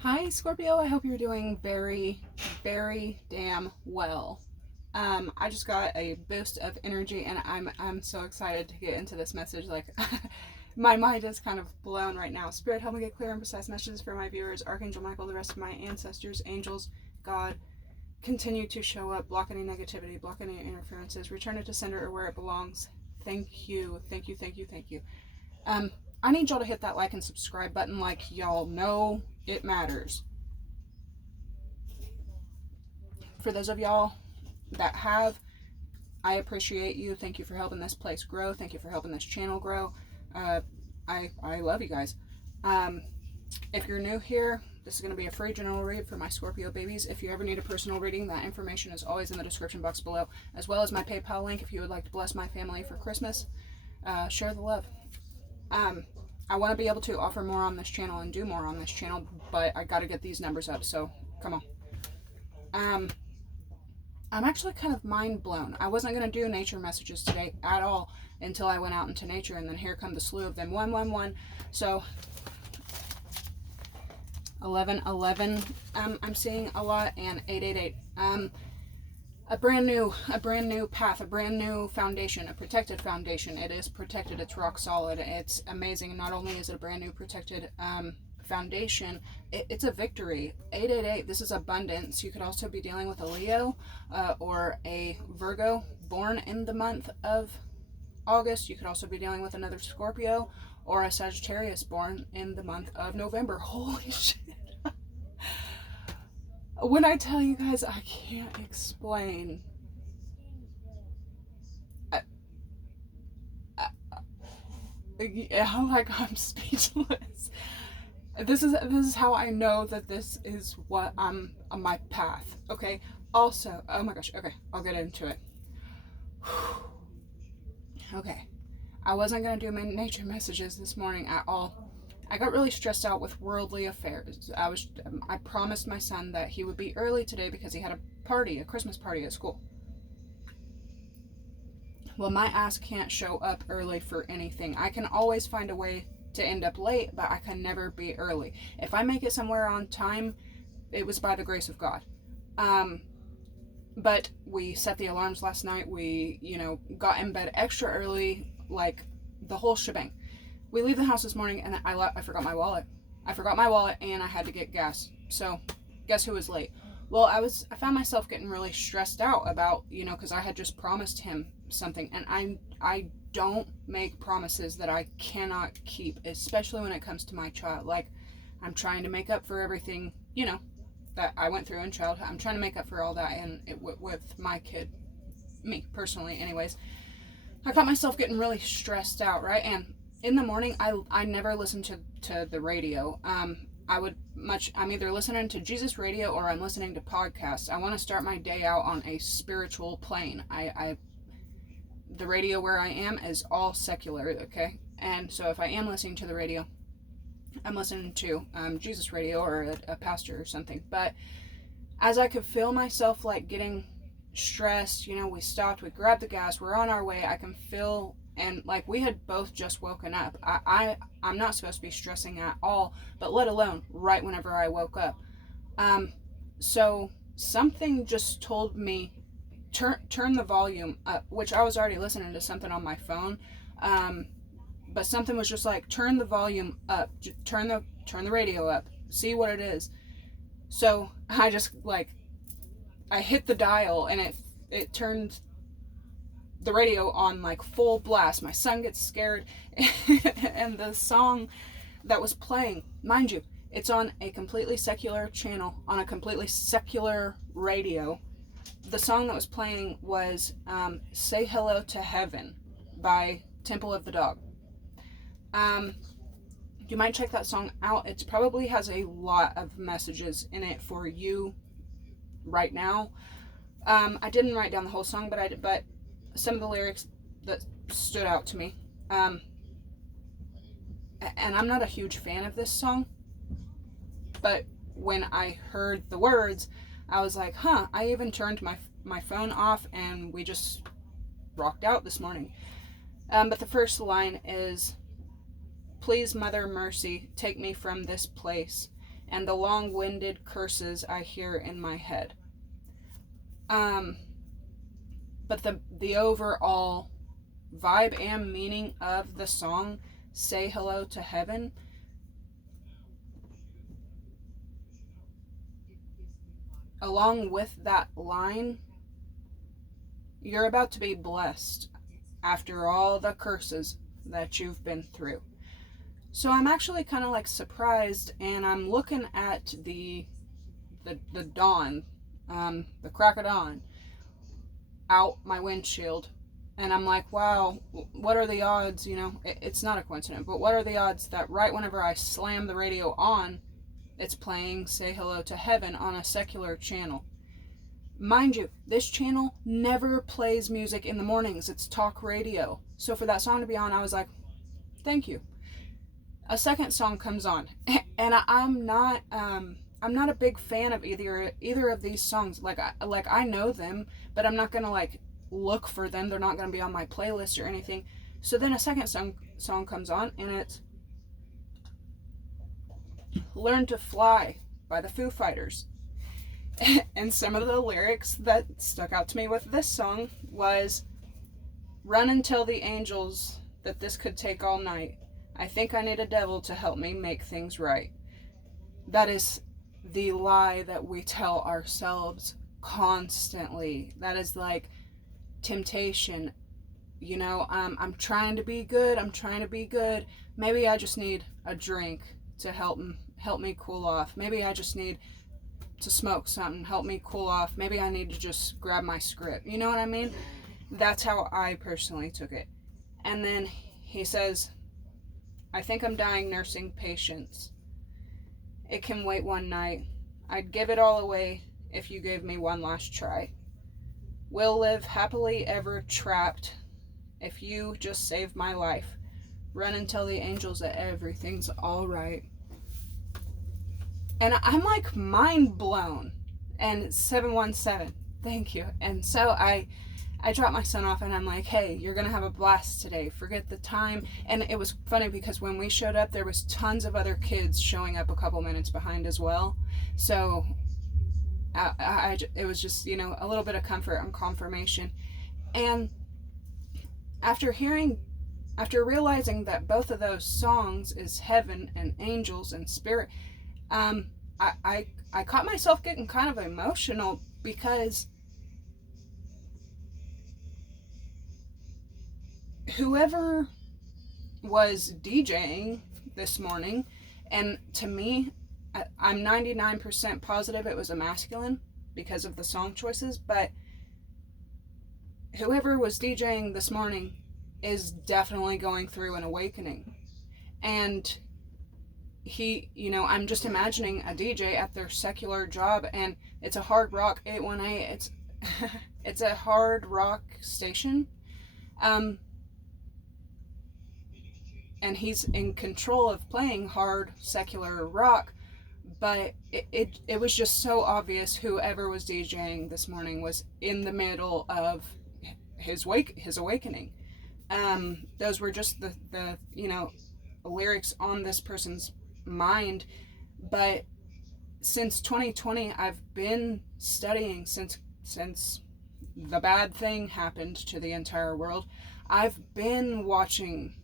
Hi Scorpio, I hope you're doing very, very damn well. I just got a boost of energy and I'm so excited to get into this message. Like my mind is kind of blown right now. Spirit, help me get clear and precise messages for my viewers. Archangel Michael, the rest of my ancestors, angels, God, continue to show up, block any negativity, block any interferences, return it to sender or where it belongs. Thank you, thank you, thank you, thank you. I need y'all to hit that like and subscribe button like y'all know it matters. For those of y'all that have, I appreciate you. Thank you for helping this place grow. Thank you for helping this channel grow. I love you guys. If you're new here, this is going to be a free general read for my Scorpio babies. If you ever need a personal reading, that information is always in the description box below, as well as my PayPal link if you would like to bless my family for Christmas. Share the love. I want to be able to offer more on this channel and do more on this channel, but I got to get these numbers up, so come on. I'm actually kind of mind blown. I wasn't going to do nature messages today at all until I went out into nature, and then here come the slew of them. 111. So 1111. I'm seeing a lot, and 888. A brand new path, a brand new foundation, a protected foundation. It is protected. It's rock solid. It's amazing. Not only is it a brand new protected foundation, it's a victory. 888, this is abundance. You could also be dealing with a Leo or a Virgo born in the month of August. You could also be dealing with another Scorpio or a Sagittarius born in the month of November. Holy shit. When I tell you guys, I can't explain. I'm speechless. This is how I know that this is what I'm on my path. Okay. Also, oh my gosh. Okay, I'll get into it. Okay, I wasn't gonna do my nature messages this morning at all. I got really stressed out with worldly affairs. I promised my son that he would be early today because he had a Christmas party at school. Well, my ass can't show up early for anything. I can always find a way to end up late, but I can never be early. If I make it somewhere on time, it was by the grace of God. But we set the alarms last night. We, got in bed extra early, like the whole shebang. We leave the house this morning and I forgot my wallet. I forgot my wallet and I had to get gas. So guess who was late? Well, I found myself getting really stressed out about, because I had just promised him something, and I don't make promises that I cannot keep, especially when it comes to my child. Like, I'm trying to make up for everything, that I went through in childhood. I'm trying to make up for all that and with my kid, me personally anyways. I caught myself getting really stressed out, right? And in the morning, I never listen to the radio. I'm either listening to Jesus radio or I'm listening to podcasts. I want to start my day out on a spiritual plane. The radio where I am is all secular, okay? And so if I am listening to the radio, I'm listening to Jesus radio or a pastor or something. But as I could feel myself like getting stressed, we stopped, we grabbed the gas, we're on our way. I can feel, and like we had both just woken up. I'm not supposed to be stressing at all, but let alone right whenever I woke up. So something just told me turn the volume up, which I was already listening to something on my phone. But something was just like, turn the volume up, turn the radio up, see what it is. So I just I hit the dial and it turned the radio on like full blast. My son gets scared and the song that was playing, mind you, it's on a completely secular channel, on a completely secular radio. The song that was playing was Say Hello to Heaven by Temple of the Dog. You might check that song out. It probably has a lot of messages in it for you right now. I didn't write down the whole song, but some of the lyrics that stood out to me. And I'm not a huge fan of this song, but when I heard the words, I was like, I even turned my phone off and we just rocked out this morning. But the first line is, please, Mother Mercy, take me from this place. and the long-winded curses I hear in my head. But the overall vibe and meaning of the song, Say Hello to Heaven, along with that line, you're about to be blessed after all the curses that you've been through. So I'm actually kind of like surprised, and I'm looking at the dawn, the crack of dawn, out my windshield, and I'm like, wow, what are the odds? It's not a coincidence, but what are the odds that right whenever I slam the radio on, it's playing Say Hello to Heaven on a secular channel. Mind you, this channel never plays music in the mornings. It's talk radio. So for that song to be on, I was like, thank you. A second song comes on, and I'm not a big fan of either of these songs. Like I know them, but I'm not gonna like look for them. They're not gonna be on my playlist or anything. So then a second song comes on, and it's Learn to Fly by the Foo Fighters. And some of the lyrics that stuck out to me with this song was, run and tell the angels that this could take all night. I think I need a devil to help me make things right. That is the lie that we tell ourselves constantly. That is like temptation. I'm trying to be good. Maybe I just need a drink to help me cool off. Maybe I just need to smoke something, help me cool off. Maybe I need to just grab my script. You know what I mean? That's how I personally took it. And then he says, I think I'm dying nursing patients. It can wait one night. I'd give it all away if you gave me one last try. We'll live happily ever trapped if you just save my life. Run and tell the angels that everything's all right. And I'm like mind blown. And 717, thank you. And so I dropped my son off, and I'm like, hey, you're gonna have a blast today. Forget the time. And it was funny because when we showed up, there was tons of other kids showing up a couple minutes behind as well. So it was just, a little bit of comfort and confirmation. And after realizing that both of those songs is heaven and angels and spirit, I caught myself getting kind of emotional because whoever was DJing this morning, and to me, I'm 99% positive it was a masculine because of the song choices, but whoever was DJing this morning is definitely going through an awakening. And I'm just imagining a DJ at their secular job, and it's a hard rock 818. It's a hard rock station. And he's in control of playing hard secular rock, but it was just so obvious whoever was DJing this morning was in the middle of his awakening. Those were just the lyrics on this person's mind. But since 2020, I've been studying since the bad thing happened to the entire world. I've been watching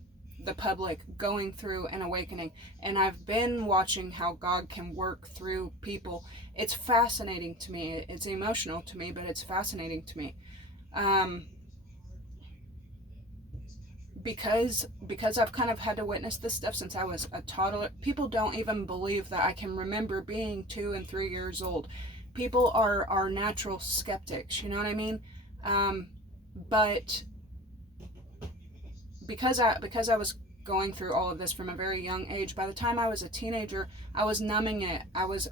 the public going through an awakening, and I've been watching how God can work through people. It's fascinating to me. It's emotional to me, but it's fascinating to me. Because I've kind of had to witness this stuff since I was a toddler. People don't even believe that I can remember being 2 and 3 years old. People are natural skeptics, you know what I mean? But because I was going through all of this from a very young age, by the time I was a teenager, I was numbing it. I was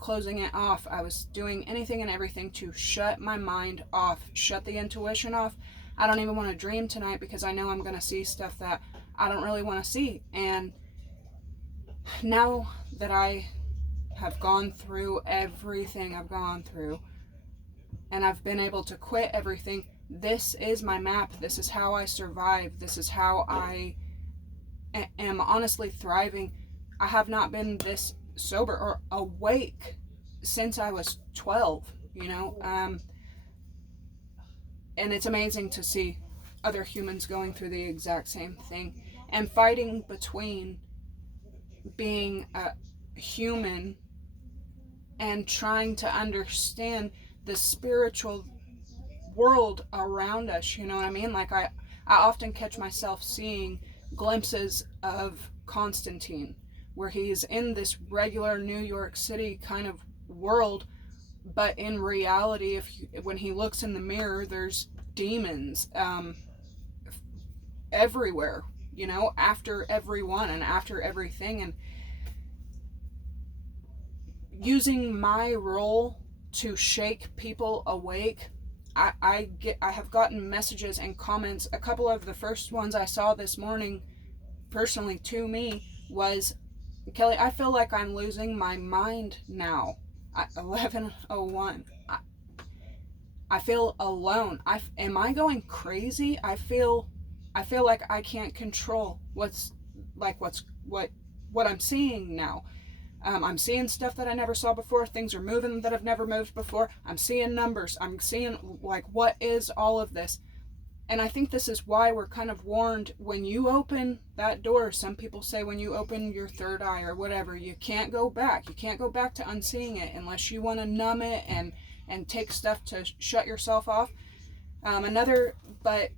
closing it off. I was doing anything and everything to shut my mind off, shut the intuition off. I don't even want to dream tonight because I know I'm going to see stuff that I don't really want to see. And now that I have gone through everything I've gone through, and I've been able to quit everything, this is my map. This is how I survive. This is how I am honestly thriving. I have not been this sober or awake since I was 12, you know. And it's amazing to see other humans going through the exact same thing and fighting between being a human and trying to understand the spiritual world around us, you know what I mean? Like I often catch myself seeing glimpses of Constantine where he's in this regular New York City kind of world, but in reality, when he looks in the mirror, there's demons everywhere, you know, after everyone and after everything. And using my role to shake people awake, I have gotten messages and comments. A couple of the first ones I saw this morning, personally to me, was, Kelly, I feel like I'm losing my mind now. 11:01. I feel alone. Am I going crazy? I feel like I can't control what I'm seeing now. I'm seeing stuff that I never saw before. Things are moving that have never moved before. I'm seeing numbers. I'm seeing, like, what is all of this? And I think this is why we're kind of warned when you open that door. Some people say when you open your third eye or whatever, you can't go back. You can't go back to unseeing it unless you want to numb it and take stuff to shut yourself off. But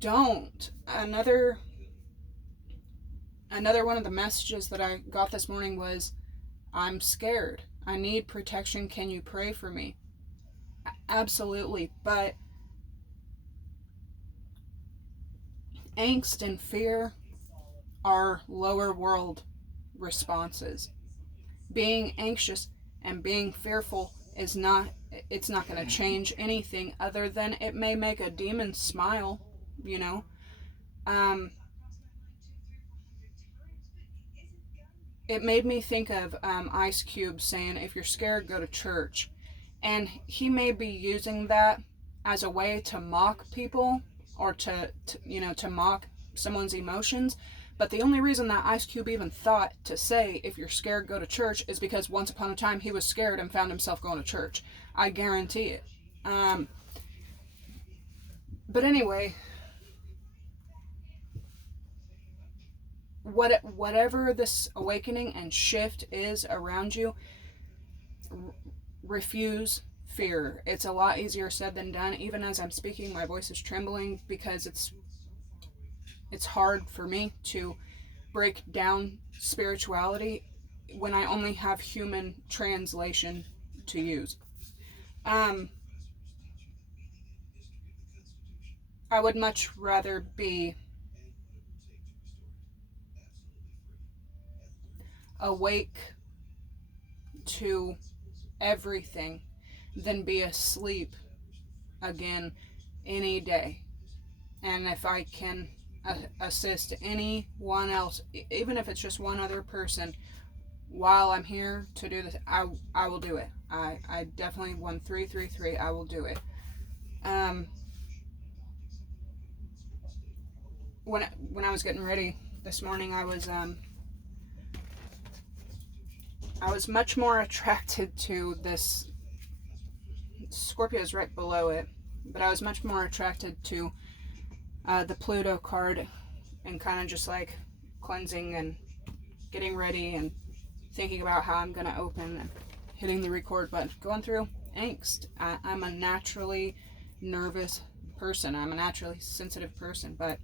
don't. Another one of the messages that I got this morning was, I'm scared. I need protection. Can you pray for me? Absolutely. But angst and fear are lower world responses. Being anxious and being fearful it's not going to change anything other than it may make a demon smile, you know. It made me think of Ice Cube saying, if you're scared, go to church. And he may be using that as a way to mock people or to mock someone's emotions. But the only reason that Ice Cube even thought to say, if you're scared, go to church, is because once upon a time he was scared and found himself going to church. I guarantee it. But anyway, whatever this awakening and shift is around you, refuse fear. It's a lot easier said than done. Even as I'm speaking, my voice is trembling because it's hard for me to break down spirituality when I only have human translation to use. I would much rather be awake to everything than be asleep again any day. And if I can assist anyone else, even if it's just one other person, while I'm here to do this, I will do it. I definitely 1333. I will do it. When I was getting ready this morning, I was much more attracted to this. Scorpio is right below it, but I was much more attracted to the Pluto card, and kind of just like cleansing and getting ready and thinking about how I'm going to open and hitting the record button, going through angst. I'm a naturally nervous person. I'm a naturally sensitive person, but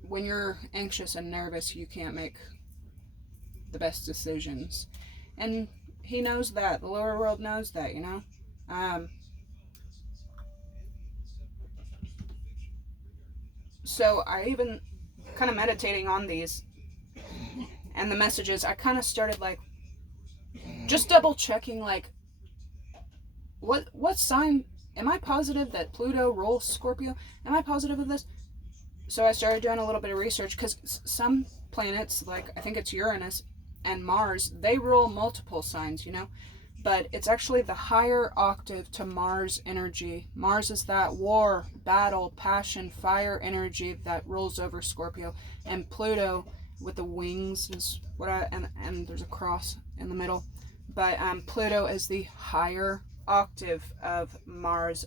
when you're anxious and nervous, you can't make the best decisions. And he knows that. The lower world knows that, you know. So I even kind of meditating on these and the messages, I kind of started like just double checking, like, what sign am I positive that Pluto rules Scorpio? Am I positive of this? So I started doing a little bit of research, because some planets, like I think it's Uranus and Mars, they rule multiple signs, you know. But it's actually the higher octave to Mars energy. Mars is that war, battle, passion, fire energy that rules over Scorpio. And Pluto with the wings is what and there's a cross in the middle. But Pluto is the higher octave of Mars.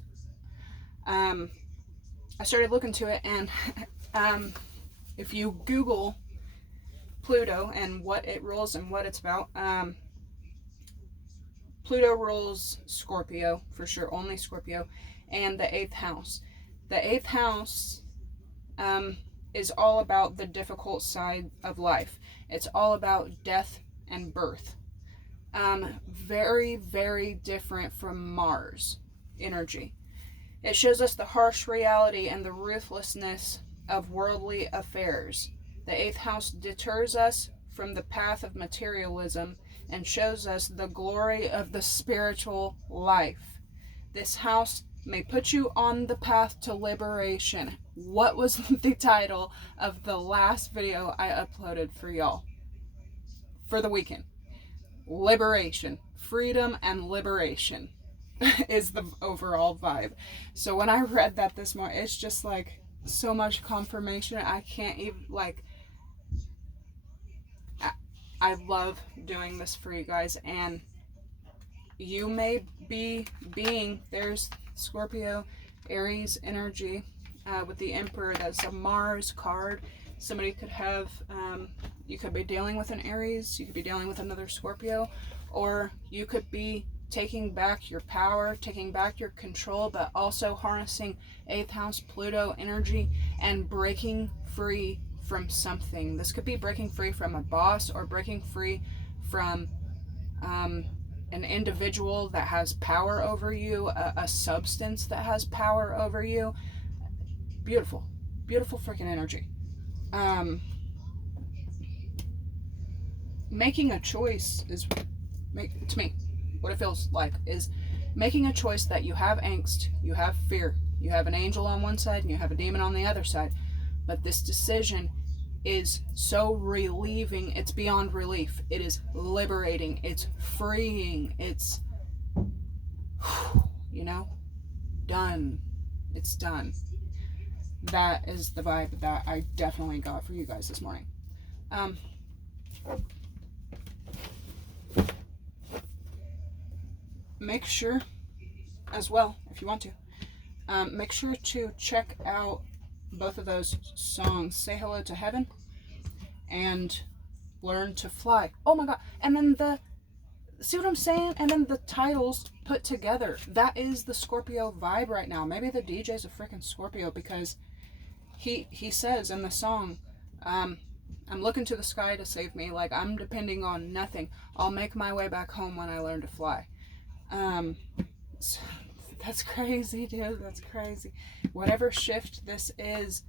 I started looking to it, and if you Google Pluto and what it rules and what it's about, Pluto rules Scorpio, for sure, only Scorpio, and the 8th house. The 8th house is all about the difficult side of life. It's all about death and birth. Very, very different from Mars energy. It shows us the harsh reality and the ruthlessness of worldly affairs. The 8th house deters us from the path of materialism and shows us the glory of the spiritual life. This house may put you on the path to liberation. What was the title of the last video I uploaded for y'all for the weekend? Liberation. Freedom and liberation is the overall vibe. So when I read that this morning, it's just like so much confirmation. I can't even, like, I love doing this for you guys, and you may be being, there's Scorpio, Aries energy with the Emperor. That's a Mars card. Somebody could have, you could be dealing with an Aries, you could be dealing with another Scorpio, or you could be taking back your power, taking back your control, but also harnessing 8th house Pluto energy and breaking free from something. This could be breaking free from a boss, or breaking free from an individual that has power over you, a substance that has power over you. Beautiful, beautiful freaking energy. Making a choice is, to me, what it feels like is making a choice that you have angst, you have fear, you have an angel on one side and you have a demon on the other side. But this decision is so relieving. It's beyond relief. It is liberating. It's freeing. It's, you know, done. It's done. That is the vibe that I definitely got for you guys this morning. Make sure as well, if you want to, make sure to check out both of those songs, Say Hello to Heaven and Learn to Fly. Oh my god. And then see what I'm saying? And then the titles put together. That is the Scorpio vibe right now. Maybe the DJ's a freaking Scorpio, because he says in the song, I'm looking to the sky to save me. Like, I'm depending on nothing. I'll make my way back home when I learn to fly. That's crazy, dude. That's crazy. Whatever shift this is,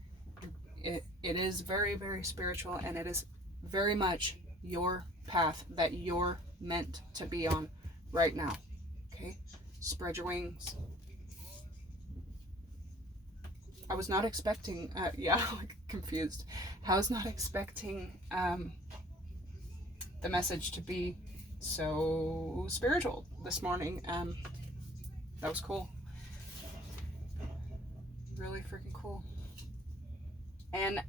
it is very, very spiritual, and it is very much your path that you're meant to be on right now. Okay? Spread your wings. I was not expecting, like, confused. I was not expecting the message to be so spiritual this morning. That was cool. Really freaking cool. And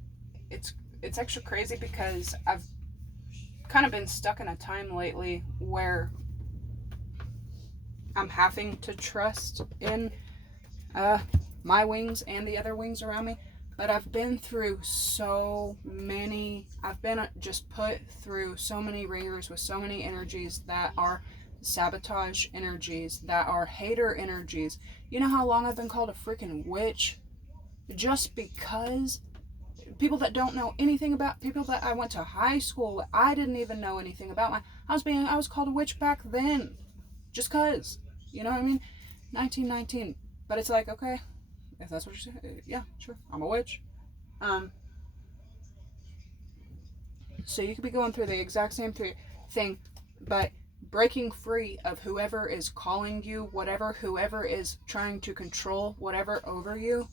it's extra crazy because I've kind of been stuck in a time lately where I'm having to trust in my wings and the other wings around me. But I've been through I've been just put through so many ringers with so many energies that are sabotage energies, that are hater energies. You know how long I've been called a freaking witch? Just because people that don't know anything about, people that I went to high school with, I didn't even know anything about. I was called a witch back then. Just cause. You know what I mean? 1919. But it's like, okay, if that's what you're saying, yeah, sure, I'm a witch. So you could be going through the exact same thing, but breaking free of whoever is calling you, whoever is trying to control whatever over you,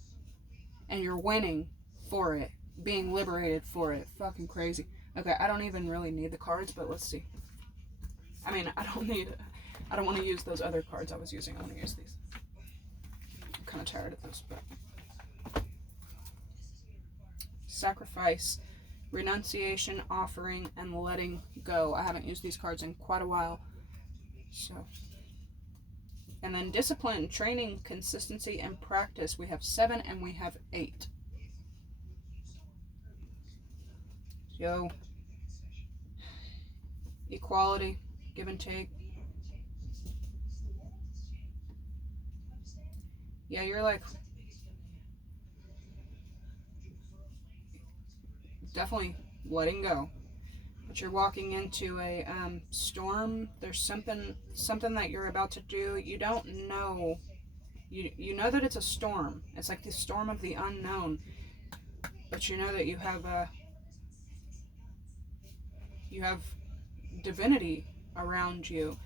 and you're winning for it, being liberated for it. Fucking crazy. Okay, I don't even really need the cards, but let's see. I mean, I don't want to use those other cards I was using. I want to use these. I'm kind of tired of those, but sacrifice renunciation, offering, and letting go. I haven't used these cards in quite a while. So, and then discipline, training, consistency, and practice. We have 7 and we have 8. Yo. Equality, give and take. Yeah, you're like definitely letting go. But you're walking into a storm. There's something that you're about to do. You don't know. You know that it's a storm. It's like the storm of the unknown. But you know that you have divinity around you.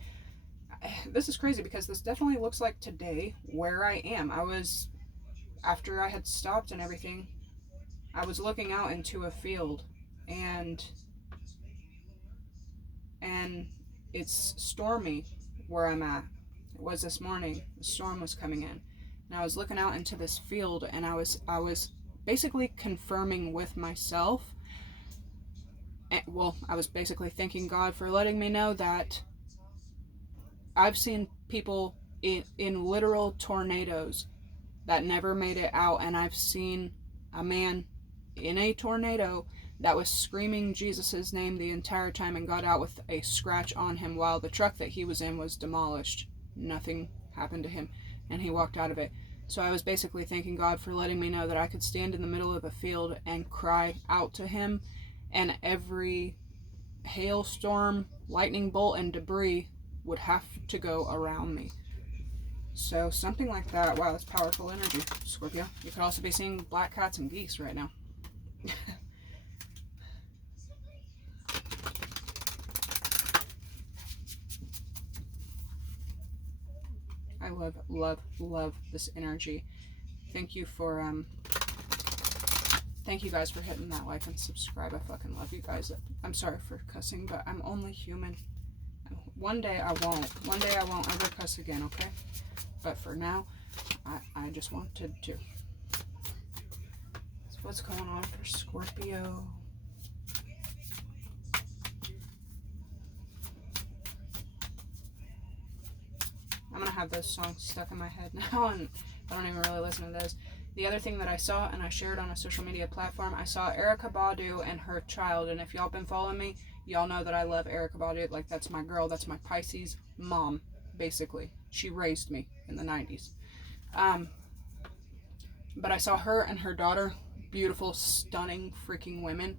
This is crazy because this definitely looks like today where I am. After I had stopped and everything, I was looking out into a field, and it's stormy where I'm at. It was this morning. The storm was coming in, and I was looking out into this field, and I was basically confirming with myself. Well, I was basically thanking God for letting me know that I've seen people in literal tornadoes that never made it out, and I've seen a man in a tornado that was screaming Jesus' name the entire time and got out with a scratch on him while the truck that he was in was demolished. Nothing happened to him, and he walked out of it. So I was basically thanking God for letting me know that I could stand in the middle of a field and cry out to him, and every hailstorm, lightning bolt, and debris would have to go around me. So something like that. Wow, that's powerful energy, Scorpio. You could also be seeing black cats and geese right now. I love this energy. Thank you guys for hitting that like and subscribe. I fucking love you guys. I'm sorry for cussing, but I'm only human. One day I won't ever cuss again, okay? But for now, I just wanted to. So what's going on for Scorpio? I'm gonna have those songs stuck in my head now, and I don't even really listen to those. The other thing that I saw, and I shared on a social media platform, I saw Erykah Badu and her child, and if y'all been following me, y'all know that I love Erykah Badu. Like, that's my girl, that's my Pisces mom, basically. She raised me in the 90s. But I saw her and her daughter, beautiful, stunning freaking women,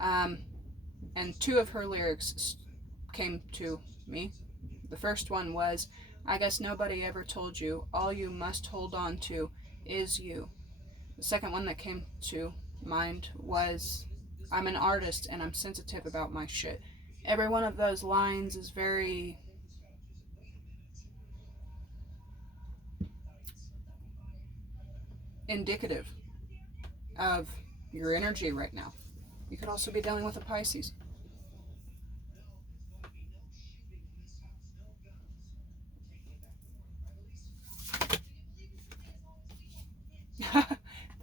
and 2 of her lyrics came to me. The first one was, I guess nobody ever told you, all you must hold on to is you. The second one that came to mind was, I'm an artist and I'm sensitive about my shit. Every one of those lines is very indicative of your energy right now. You could also be dealing with a Pisces.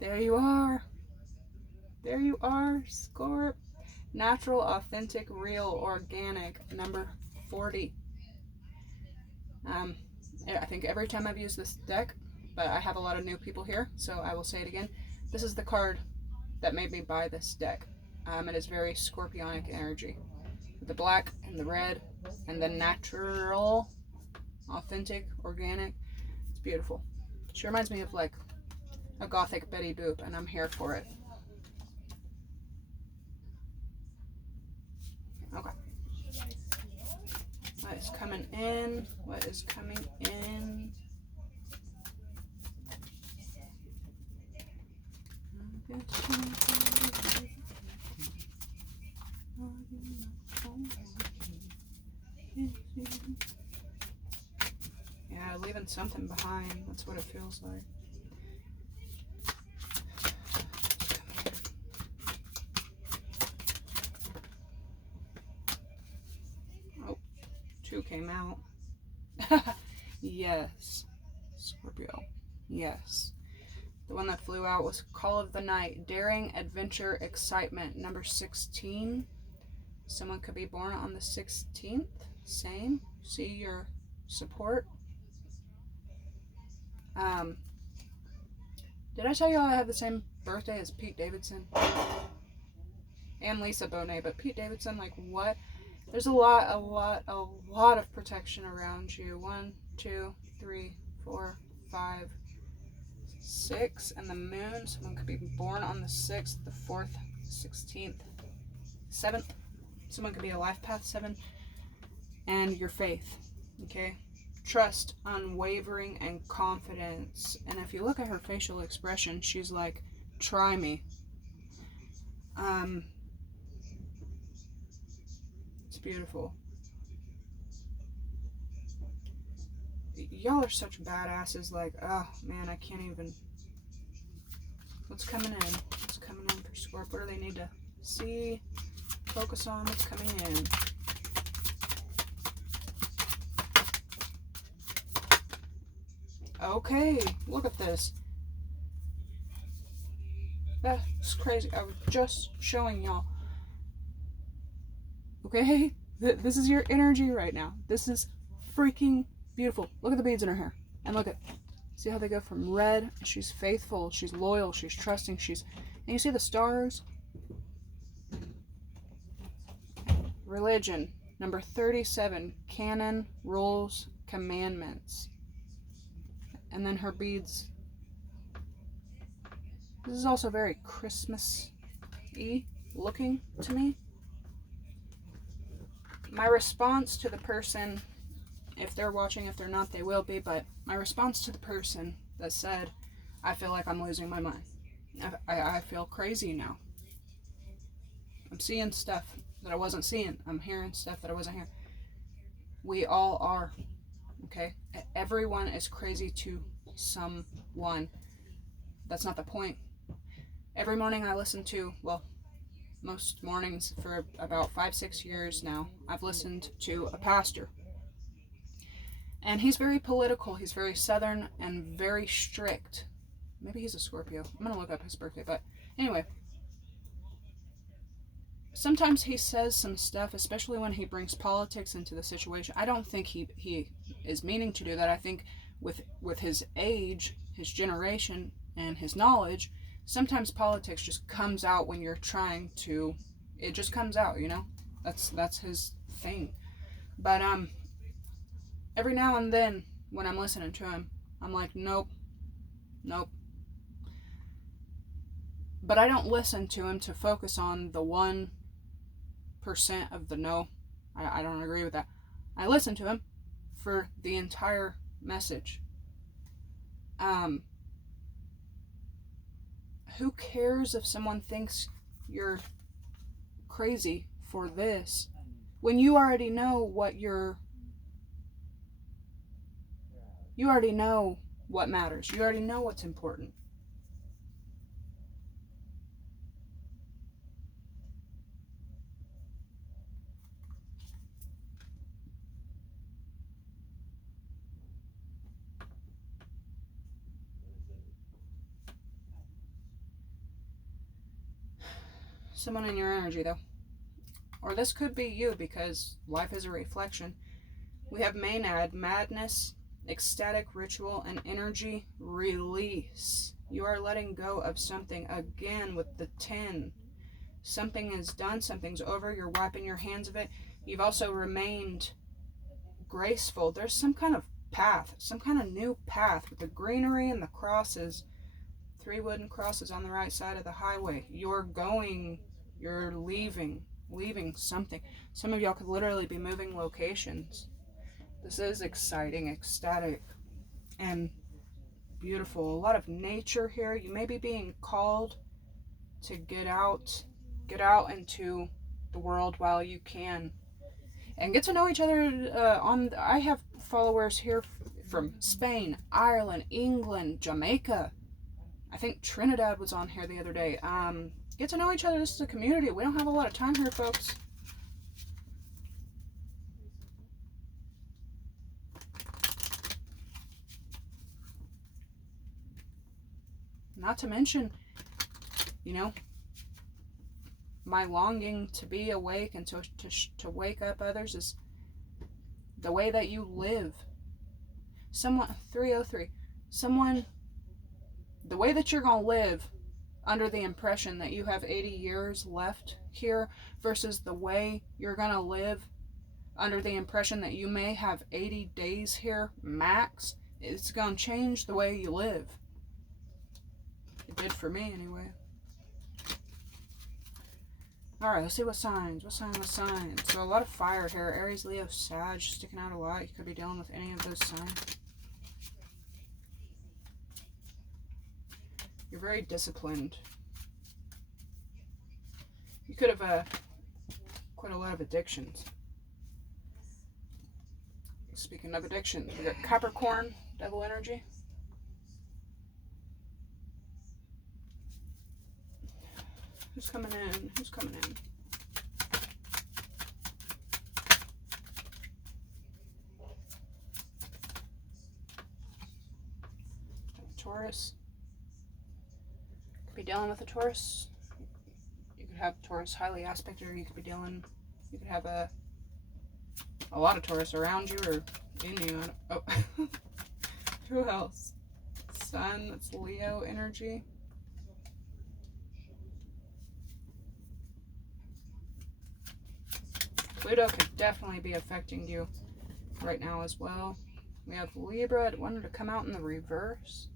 There you are. There you are, Scorp. Natural, authentic, real, organic, number 40. I think every time I've used this deck, but I have a lot of new people here, so I will say it again. This is the card that made me buy this deck. It is very scorpionic energy. The black and the red and the natural, authentic, organic. It's beautiful. She reminds me of like a gothic Betty Boop, and I'm here for it. Okay. What is coming in? What is coming in? Yeah, leaving something behind. That's what it feels like. Oh, 2 came out. Yes, Scorpio. Yes. The one that flew out was Call of the Night. Daring, adventure, excitement. Number 16. Someone could be born on the 16th. Same. See your support. Did I tell you I have the same birthday as Pete Davidson? And Lisa Bonet, but Pete Davidson, like, what? There's a lot of protection around you. 1, 2, 3, 4, 5, 6, and the moon. Someone could be born on the 6th, the 4th, 16th, 7th. Someone could be a life path 7. And your faith, okay? Trust, unwavering, and confidence. And if you look at her facial expression, she's like, try me. It's beautiful. Y'all are such badasses. Like, oh man, I can't even. What's coming in? What's coming in for Scorp? What do they need to see? Focus on what's coming in. Okay, look at this. That's crazy. I was just showing y'all. Okay, this is your energy right now. This is freaking beautiful. Look at the beads in her hair. And look at, see how they go from red? She's faithful, she's loyal, she's trusting, and you see the stars? Religion, number 37, canon, rules, commandments. And then her beads. This is also very Christmas-y looking to me. My response to the person, if they're watching, if they're not, they will be, but my response to the person that said, I feel like I'm losing my mind. I feel crazy now. I'm seeing stuff that I wasn't seeing. I'm hearing stuff that I wasn't hearing. We all are, okay? Everyone is crazy to someone. That's not the point. Every morning I listen to, well, most mornings for about 5-6 years now, I've listened to a pastor. And he's very political, he's very southern and very strict. Maybe he's a Scorpio. I'm gonna look up his birthday, but anyway. Sometimes he says some stuff, especially when he brings politics into the situation. I don't think he is meaning to do that. I think with his age, his generation, and his knowledge, sometimes politics just comes out when you're trying to, it just comes out, you know? That's his thing. But every now and then when I'm listening to him, I'm like, nope. But I don't listen to him to focus on the 1% of the no. I don't agree with that. I listen to him for the entire message. Who cares if someone thinks you're crazy for this when you already know what you already know what matters. You already know what's important. Someone in your energy, though. Or this could be you, because life is a reflection. We have Maynard, madness, ecstatic ritual, and energy release. You are letting go of something again with the 10. Something is done, something's over, you're wiping your hands of it. You've also remained graceful. There's some kind of path, some kind of new path with the greenery and the crosses. 3 wooden crosses on the right side of the highway. You're leaving something. Some of y'all could literally be moving locations. This is exciting, ecstatic, and beautiful. A lot of nature here. You may be being called to get out into the world while you can, and get to know each other. I have followers here from Spain, Ireland, England, Jamaica. I think Trinidad was on here the other day. Get to know each other. This is a community. We don't have a lot of time here, folks. Not to mention, you know, my longing to be awake and to wake up others is the way that you live. 303. The way that you're going to live under the impression that you have 80 years left here versus the way you're going to live under the impression that you may have 80 days here max, it's going to change the way you live. It did for me anyway. Alright, let's see what signs. What signs? So a lot of fire here. Aries, Leo, Sag sticking out a lot. You could be dealing with any of those signs. You're very disciplined. You could have quite a lot of addictions. Speaking of addictions, we got Capricorn, devil energy. Who's coming in? Who's coming in? Taurus. Could be dealing with a Taurus. You could have Taurus highly aspected, or you could be dealing. You could have a lot of Taurus around you or in you. Oh, who else? Sun. That's Leo energy. Pluto could definitely be affecting you right now as well. We have Libra. I wanted to come out in the reverse.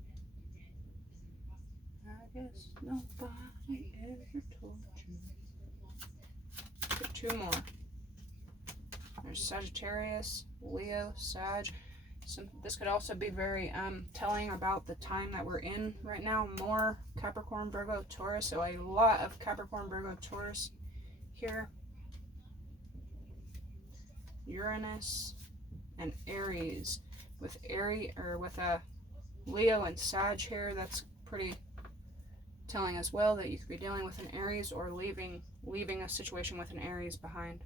I guess nobody ever told you. Get two more. There's Sagittarius, Leo, Sag. This could also be very telling about the time that we're in right now. More Capricorn, Virgo, Taurus. So a lot of Capricorn, Virgo, Taurus here. Uranus and Aries. With a Leo and Sag here, that's pretty telling as well that you could be dealing with an Aries or leaving a situation with an Aries behind.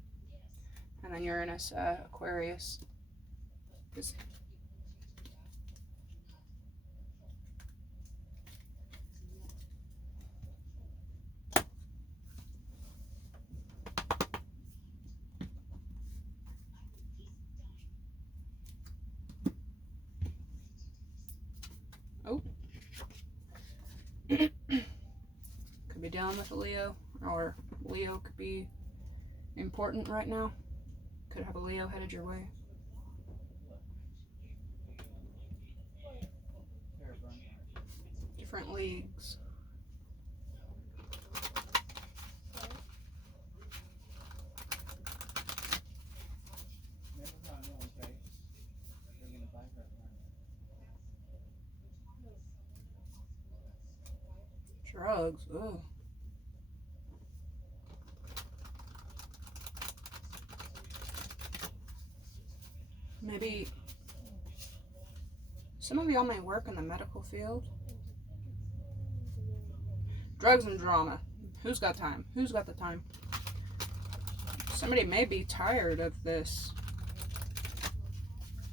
And then Uranus, Aquarius. Oh. Could be dealing with a Leo, or Leo could be important right now. Could have a Leo headed your way. Different leagues. Drugs. Ugh. Maybe some of y'all may work in the medical field. Drugs and drama. Who's got time? Who's got the time? Somebody may be tired of this.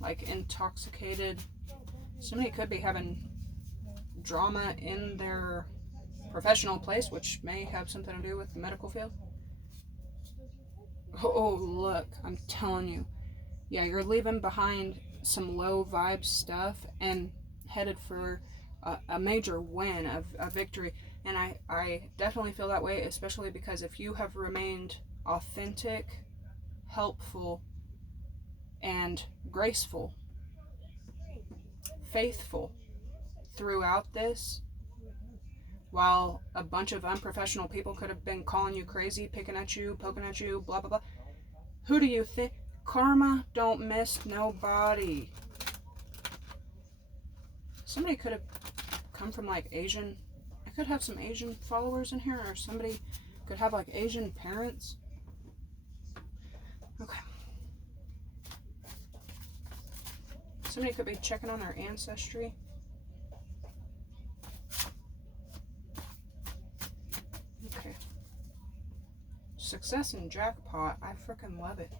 Like intoxicated. Somebody could be having drama in their professional place, which may have something to do with the medical field. Oh, look, I'm telling you. Yeah, you're leaving behind some low vibe stuff and headed for a major win, a victory. And I definitely feel that way, especially because if you have remained authentic, helpful, and graceful, faithful throughout this, while a bunch of unprofessional people could have been calling you crazy, picking at you, poking at you, blah, blah, blah. Who do you think? Karma don't miss nobody. Somebody could have come from like Asian. I could have some Asian followers in here, or somebody could have like Asian parents. Okay. Somebody could be checking on their ancestry. Okay. Success and jackpot. I freaking love it.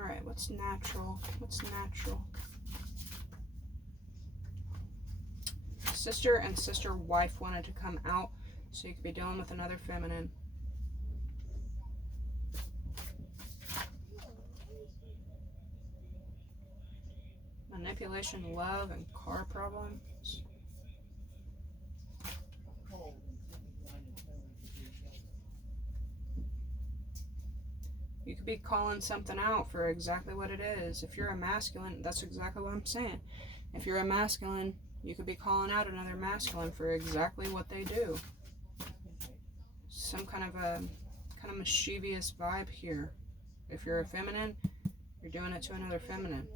Alright, what's natural? What's natural? Sister and sister wife wanted to come out, so you could be dealing with another feminine. Manipulation, love, and car problems. You could be calling something out for exactly what it is. If you're a masculine, that's exactly what I'm saying. If you're a masculine, you could be calling out another masculine for exactly what they do. Some kind of mischievous vibe here. If you're a feminine, you're doing it to another feminine.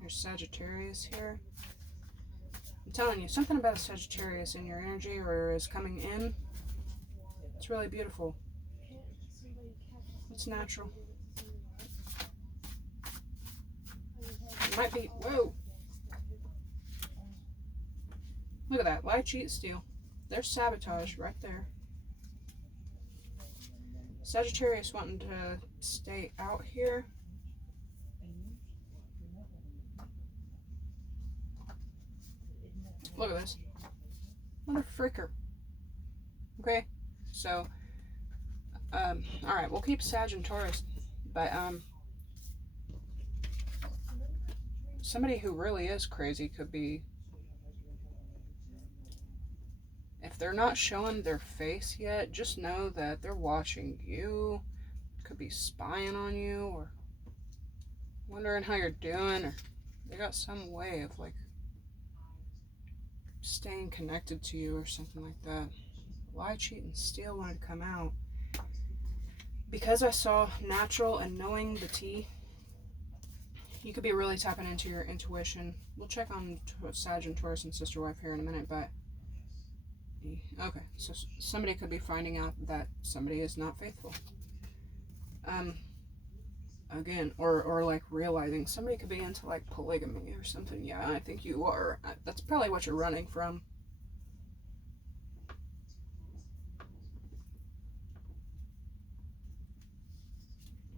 There's Sagittarius here. I'm telling you, something about a Sagittarius in your energy or is coming in. It's really beautiful. It's natural. It might be, whoa. Look at that, lie, cheat, steal. There's sabotage right there. Sagittarius wanting to stay out here. Look at this. Mother fricker. Okay, so, alright, we'll keep Sag and Taurus, but, somebody who really is crazy could be, if they're not showing their face yet, just know that they're watching you, could be spying on you, or wondering how you're doing, or they got some way of, like, staying connected to you or something like that. Lie, cheat, and steal wanted to come out. Because I saw natural and knowing the tea, you could be really tapping into your intuition. We'll check on Sag and Taurus and sister wife here in a minute, but okay, so somebody could be finding out that somebody is not faithful. Again, or like realizing somebody could be into like polygamy or something. Yeah, I think you are. That's probably what you're running from.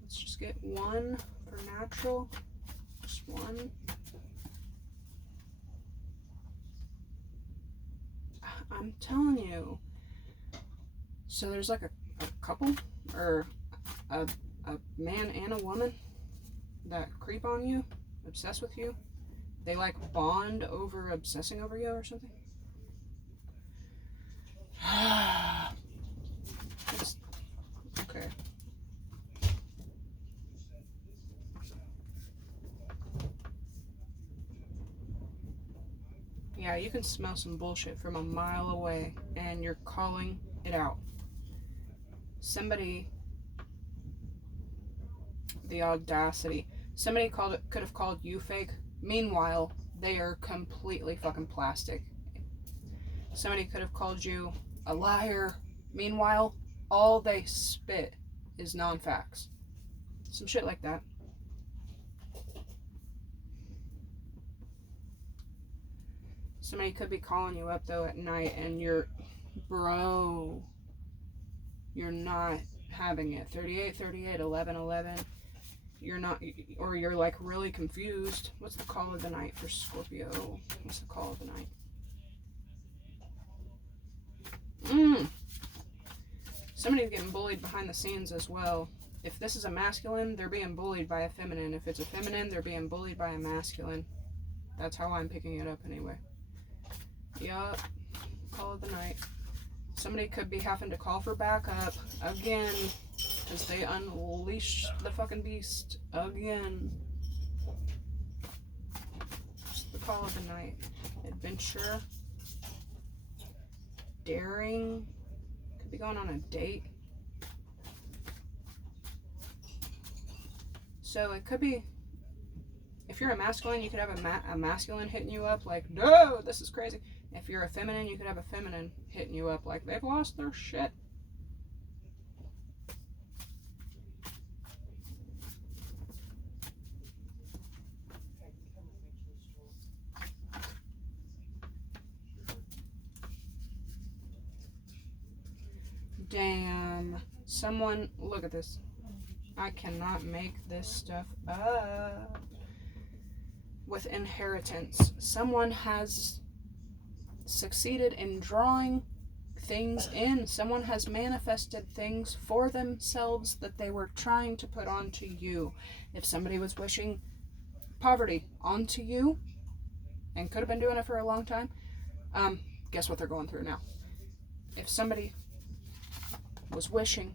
Let's just get one for natural. Just one. I'm telling you. So there's like a couple, or a man and a woman that creep on you, obsess with you. They like bond over obsessing over you or something. Okay. Yeah, you can smell some bullshit from a mile away, and you're calling it out. Somebody, the audacity. Somebody could have called you fake. Meanwhile, they are completely fucking plastic. Somebody could have called you a liar. Meanwhile, all they spit is non-facts. Some shit like that. Somebody could be calling you up though at night and you're, bro, you're not having it. 38, 38, 11, 11. You're not, or you're like really confused. What's the call of the night for Scorpio? What's the call of the night? Somebody's getting bullied behind the scenes as well. If this is a masculine, they're being bullied by a feminine. If it's a feminine, they're being bullied by a masculine. That's how I'm picking it up anyway. Yup. Call of the night. Somebody could be having to call for backup again because they unleash the fucking beast again. Just the call of the night. Adventure. Daring. Could be going on a date. So it could be, if you're a masculine, you could have a masculine hitting you up like, no, this is crazy. If you're a feminine, you could have a feminine hitting you up like they've lost their shit. Damn. Someone, look at this. I cannot make this stuff up. With inheritance, someone has succeeded in drawing things in. Someone has manifested things for themselves that they were trying to put onto you. If somebody was wishing poverty onto you and could have been doing it for a long time, guess what they're going through now? If somebody was wishing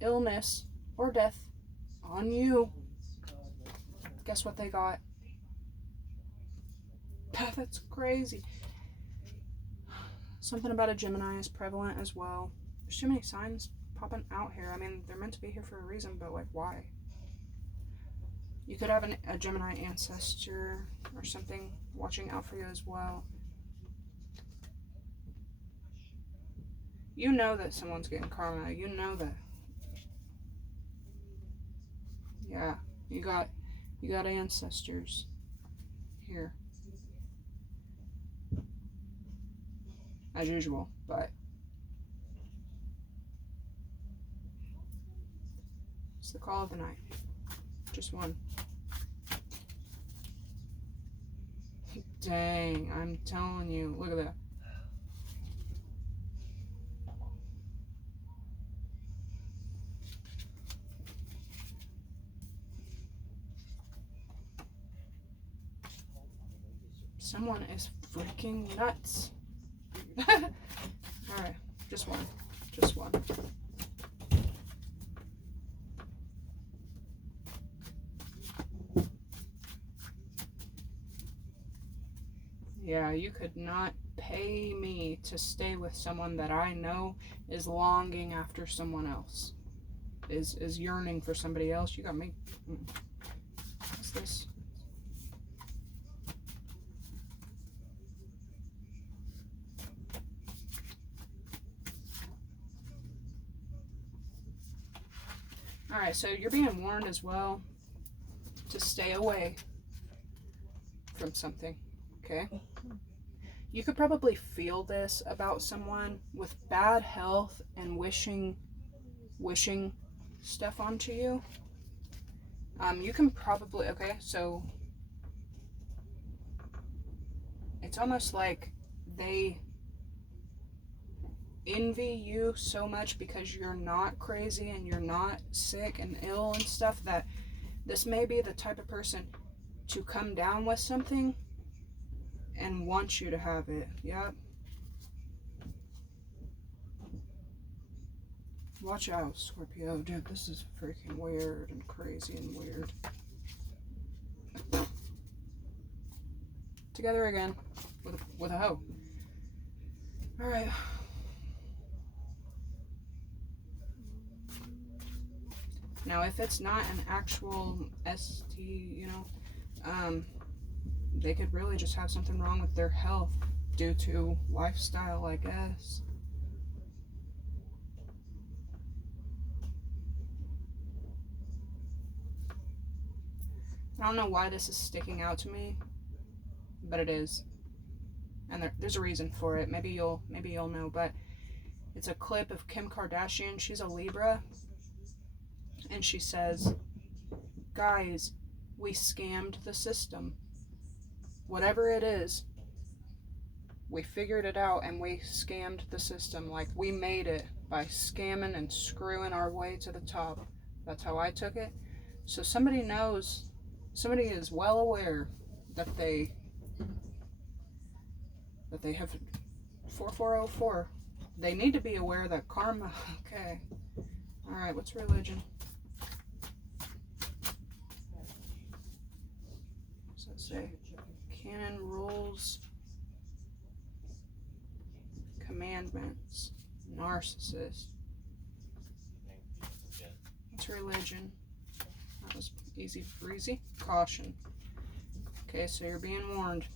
illness or death on you, guess what they got? That's crazy. Something about a Gemini is prevalent as well. There's too many signs popping out here. I mean, they're meant to be here for a reason, but like, why? You could have a Gemini ancestor or something watching out for you as well. You know that someone's getting karma. You know that. Yeah, you got ancestors here. As usual, but it's the call of the night. Just one. Dang, I'm telling you. Look at that. Someone is freaking nuts. Alright, just one. Just one. Yeah, you could not pay me to stay with someone that I know is longing after someone else. Is yearning for somebody else. You got me. What's this? Alright, so you're being warned as well to stay away from something, okay? You could probably feel this about someone with bad health and wishing stuff onto you. You can probably, okay, so it's almost like they envy you so much because you're not crazy and you're not sick and ill and stuff, that this may be the type of person to come down with something and want you to have it. Yep. Watch out, Scorpio. Dude, this is freaking weird and crazy and weird. Together again with a hoe. Alright. Now, if it's not an actual ST, they could really just have something wrong with their health due to lifestyle, I guess. I don't know why this is sticking out to me, but it is. And there's a reason for it. Maybe you'll know, but it's a clip of Kim Kardashian. She's a Libra. And she says, guys, we scammed the system. Whatever it is, we figured it out and we scammed the system. Like, we made it by scamming and screwing our way to the top. That's how I took it. So somebody knows, somebody is well aware that they have 4404. They need to be aware that karma, okay. Alright, what's religion? What's that say? Canon rules, commandments, narcissist. What's religion? That was easy breezy. Caution. Okay, so you're being warned.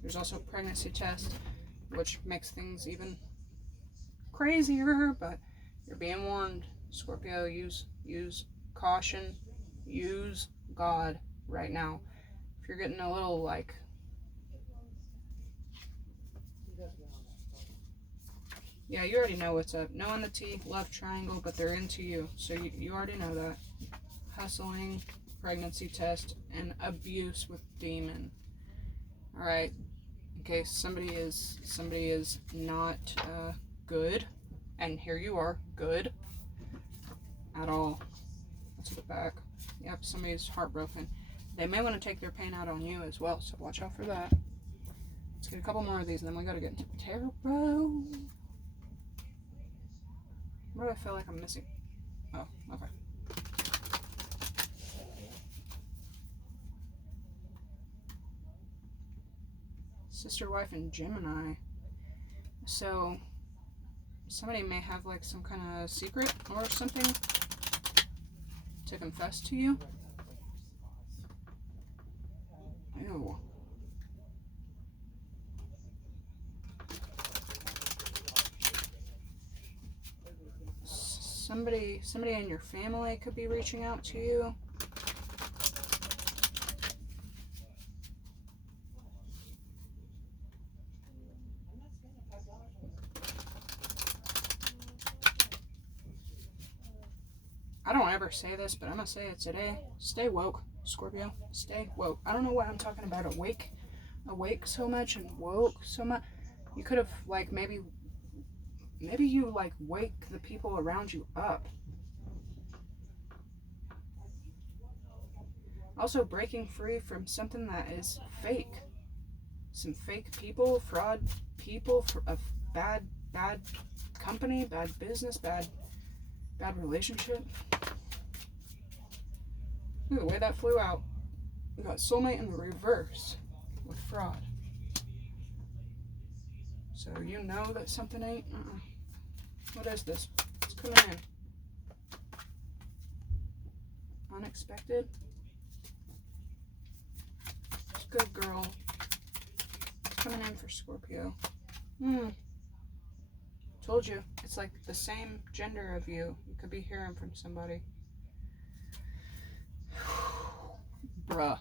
There's also a pregnancy test, which makes things even crazier, but you're being warned. Scorpio, use caution, use God right now. If you're getting a little like, yeah, you already know what's up. No on the T, love triangle, but they're into you. So you already know that. hustling, pregnancy test, and abuse with demon. All right. In case somebody is not good, and here you are, good at all. Let's look back. Yep, somebody's heartbroken. They may want to take their pain out on you as well, so watch out for that. Let's get a couple more of these, and then we got to get into tarot. What do I feel like I'm missing? Oh, okay. Sister, wife, and Gemini. So, somebody may have like some kind of secret or something to confess to you. Ew. Somebody in your family could be reaching out to you. I don't ever say this, but I'm gonna say it today. Stay woke, Scorpio. Stay woke. I don't know why I'm talking about awake so much and woke so much. You could have like maybe you like wake the people around you up. Also breaking free from something that is fake. Some fake people, fraud people, of bad company, bad business, bad relationship. Ooh, the way that flew out. We got soulmate in the reverse with fraud. So you know that something ain't. What is this? It's coming in. Unexpected. It's good, girl. It's coming in for Scorpio. Told you. It's like the same gender of you. You could be hearing from somebody. Bruh.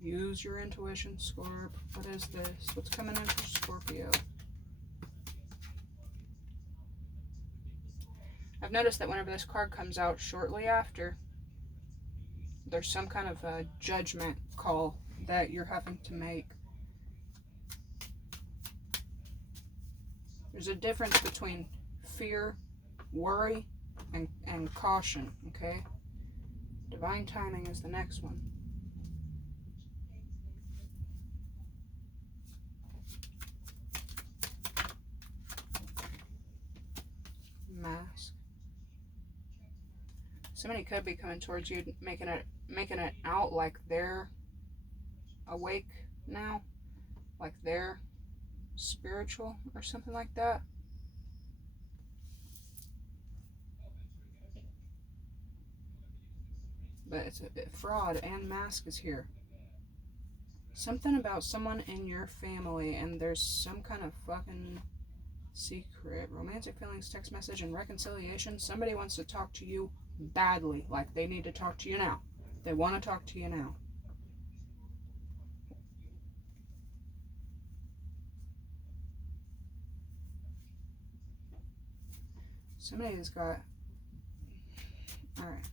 Use your intuition, Scorp. What is this? What's coming in for Scorpio? I've noticed that whenever this card comes out shortly after, there's some kind of a judgment call that you're having to make. There's a difference between fear, worry, and caution, okay? Divine timing is the next one. Mask. Somebody could be coming towards you, making it out like they're awake now, like they're spiritual or something like that. But it's a bit fraud, and mask is here. Something about someone in your family, and there's some kind of fucking secret. Romantic feelings, text message, and reconciliation. Somebody wants to talk to you badly, like they need to talk to you now. They want to talk to you now. Somebody has got... Alright.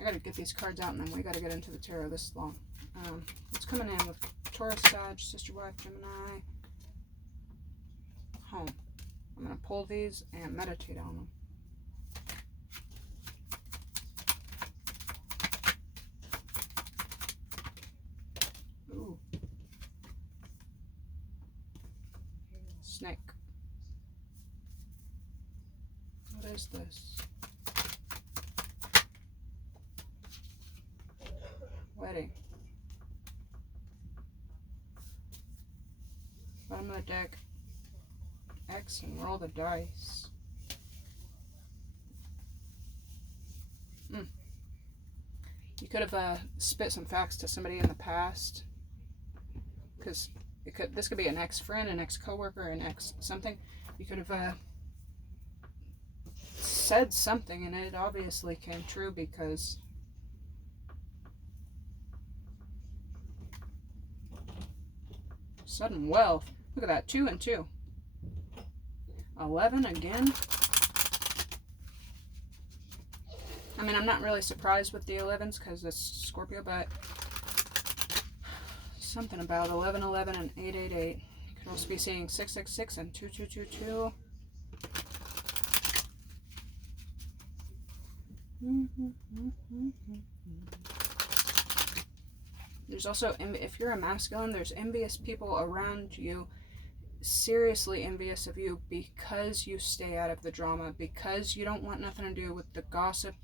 I gotta get these cards out and then we gotta get into the tarot. This is long. What's coming in with Taurus, Sag, sister, wife, Gemini, home. I'm gonna pull these and meditate on them. Ooh. Snake. What is this? Wedding. Bottom of the deck. X and roll the dice. You could have spit some facts to somebody in the past, because this could be an ex-friend, an ex-coworker, an ex-something. You could have said something, and it obviously came true because sudden wealth. Look at that, 2 and 2. 11 again. I mean, I'm not really surprised with the 11s because it's Scorpio, but something about 1111 and 888. You could also be seeing 666 and 2222. There's also, if you're a masculine, there's envious people around you, seriously envious of you because you stay out of the drama, because you don't want nothing to do with the gossip,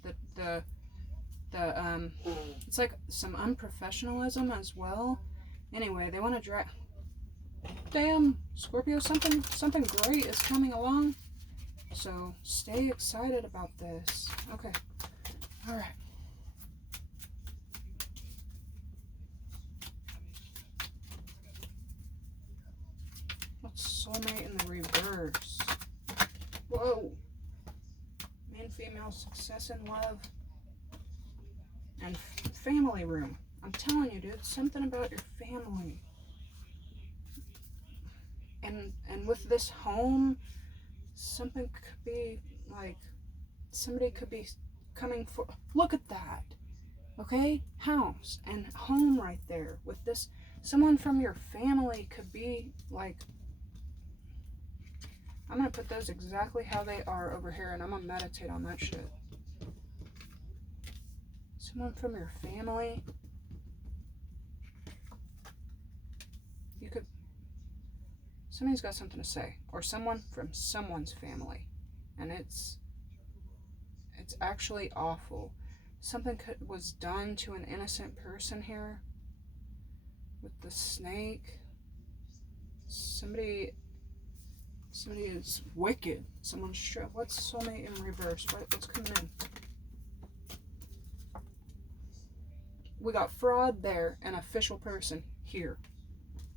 it's like some unprofessionalism as well. Anyway, they want to drag. Damn, Scorpio, something great is coming along. So stay excited about this. Okay. All right. What's soulmate in the reverse? Whoa. Man, female, success in love. And family room. I'm telling you, dude, something about your family. And with this home, something could be like, somebody could be coming for, look at that. Okay? House and home right there. With this, someone from your family could be like, I'm going to put those exactly how they are over here, and I'm going to meditate on that shit. Someone from your family. You could, somebody's got something to say. Or someone from someone's family. And it's actually awful. Something was done to an innocent person here. With the snake. Somebody is wicked. Someone's what's soulmate in reverse? What's coming in? We got fraud there and official person here.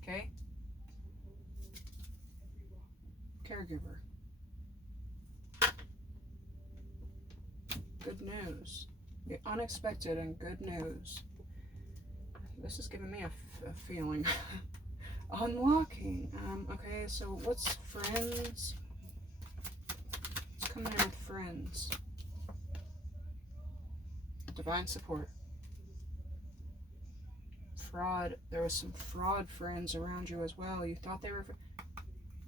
Okay? Caregiver. Good news. The unexpected and good news. This is giving me a feeling. Unlocking. Okay, so what's friends? What's coming in with friends? Divine support. Fraud. There was some fraud friends around you as well. You thought they were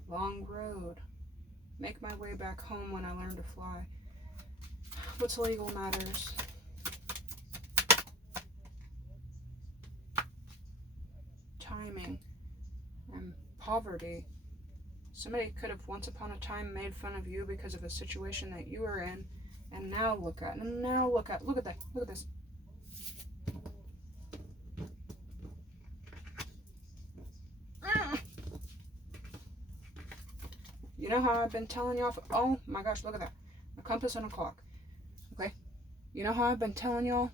long road. Make my way back home when I learn to fly. What's legal matters? Timing. And poverty. Somebody could have once upon a time made fun of you because of a situation that you were in, and now look at that. Look at this. You know how I've been telling y'all, oh my gosh, look at that. A compass and a clock. Okay? You know how I've been telling y'all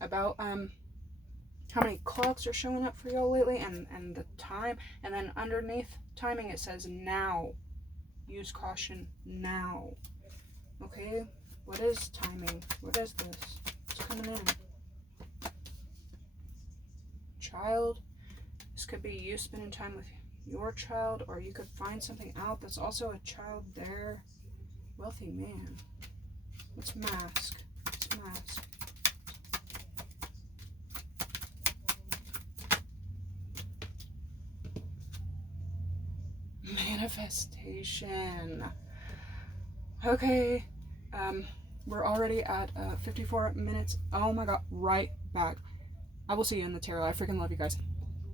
about how many clocks are showing up for y'all lately, and the time, and then underneath timing it says now. Use caution now. Okay? What is timing? What is this? What's coming in? Child. This could be you spending time with your child, or you could find something out that's also a child there. Wealthy man. What's mask? What's mask? Manifestation. Okay. We're already at 54 minutes. Oh my god. Right back. I will see you in the tarot. I freaking love you guys.